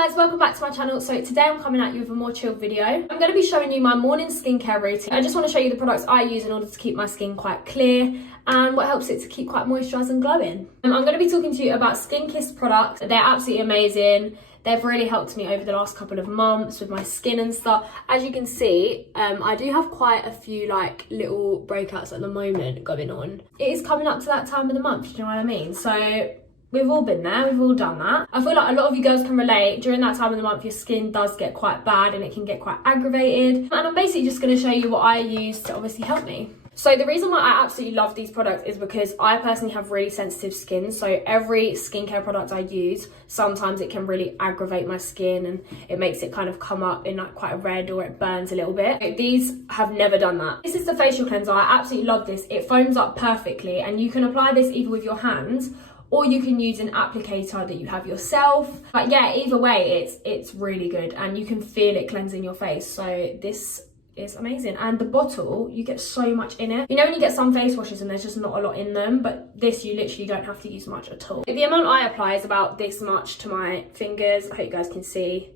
Hi guys, welcome back to my channel. So today I'm coming at you with a more chilled video. I'm going to be showing you my morning skincare routine. I just want to show you the products I use in order to keep my skin quite clear and what helps it to keep quite moisturised and glowing. I'm going to be talking to you about SKINKISSED products. They're absolutely amazing. They've really helped me over the last couple of months with my skin and stuff. As you can see, I do have quite a few like little breakouts at the moment going on. It is coming up to that time of the month, do you know what I mean? So we've all been there, we've all done that. I feel like a lot of you girls can relate. During that time of the month, your skin does get quite bad and it can get quite aggravated. And I'm basically just gonna show you what I use to obviously help me. So the reason why I absolutely love these products is because I personally have really sensitive skin. So every skincare product I use, sometimes it can really aggravate my skin and it makes it kind of come up in like quite a red or it burns a little bit. These have never done that. This is the facial cleanser. I absolutely love this. It foams up perfectly and you can apply this either with your hands or you can use an applicator that you have yourself. But yeah, either way, it's really good and you can feel it cleansing your face. So this is amazing. And the bottle, you get so much in it. You know when you get some face washes and there's just not a lot in them, but this you literally don't have to use much at all. The amount I apply is about this much to my fingers. I hope you guys can see.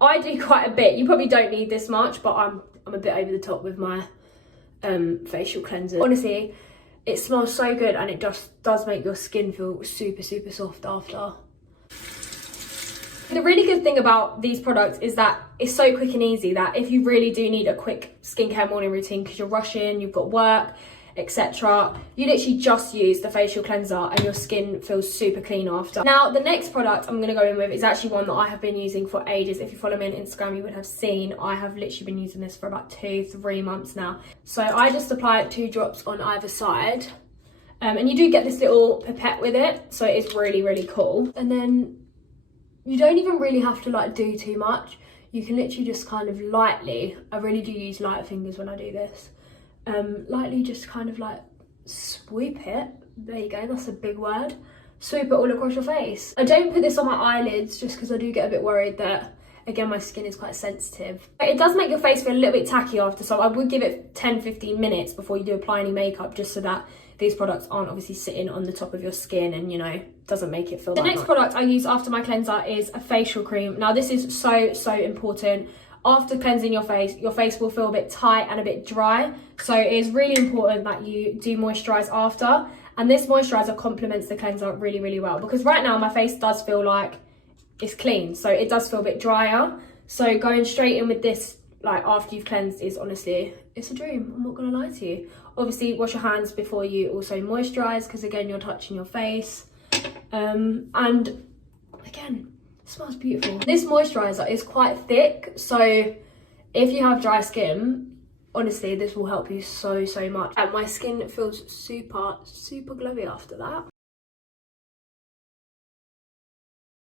I do quite a bit. You probably don't need this much, but I'm a bit over the top with my facial cleanser. Honestly, it smells so good and it just does make your skin feel super, super soft after. The really good thing about these products is that it's so quick and easy that if you really do need a quick skincare morning routine because you're rushing, you've got work, etc., you literally just use the facial cleanser and your skin feels super clean after. Now, the next product I'm going to go in with is actually one that I have been using for ages. If you follow me on Instagram, you would have seen I have literally been using this for about 2-3 months now. So I just apply 2 drops on either side. And you do get this little pipette with it, so it is really, really cool. And then you don't even really have to like do too much. You can literally just kind of lightly, I really do use light fingers when I do this, lightly just kind of like sweep it. There you go, that's a big word. Sweep it all across your face. I don't put this on my eyelids just because I do get a bit worried that, again, my skin is quite sensitive. It does make your face feel a little bit tacky after, so I would give it 10-15 minutes before you do apply any makeup, just so that these products aren't obviously sitting on the top of your skin and, you know, doesn't make it feel The next product I use after my cleanser is a facial cream. Now, this is so important. After cleansing your face will feel a bit tight and a bit dry. So it is really important that you do moisturise after. And this moisturiser complements the cleanser really, really well. Because right now my face does feel like it's clean. So it does feel a bit drier. So going straight in with this, like after you've cleansed, is honestly, it's a dream. I'm not going to lie to you. Obviously, wash your hands before you also moisturise, because again, you're touching your face. And again, it smells beautiful. This moisturiser is quite thick, so if you have dry skin, honestly, this will help you so much. And my skin feels super glowy after that.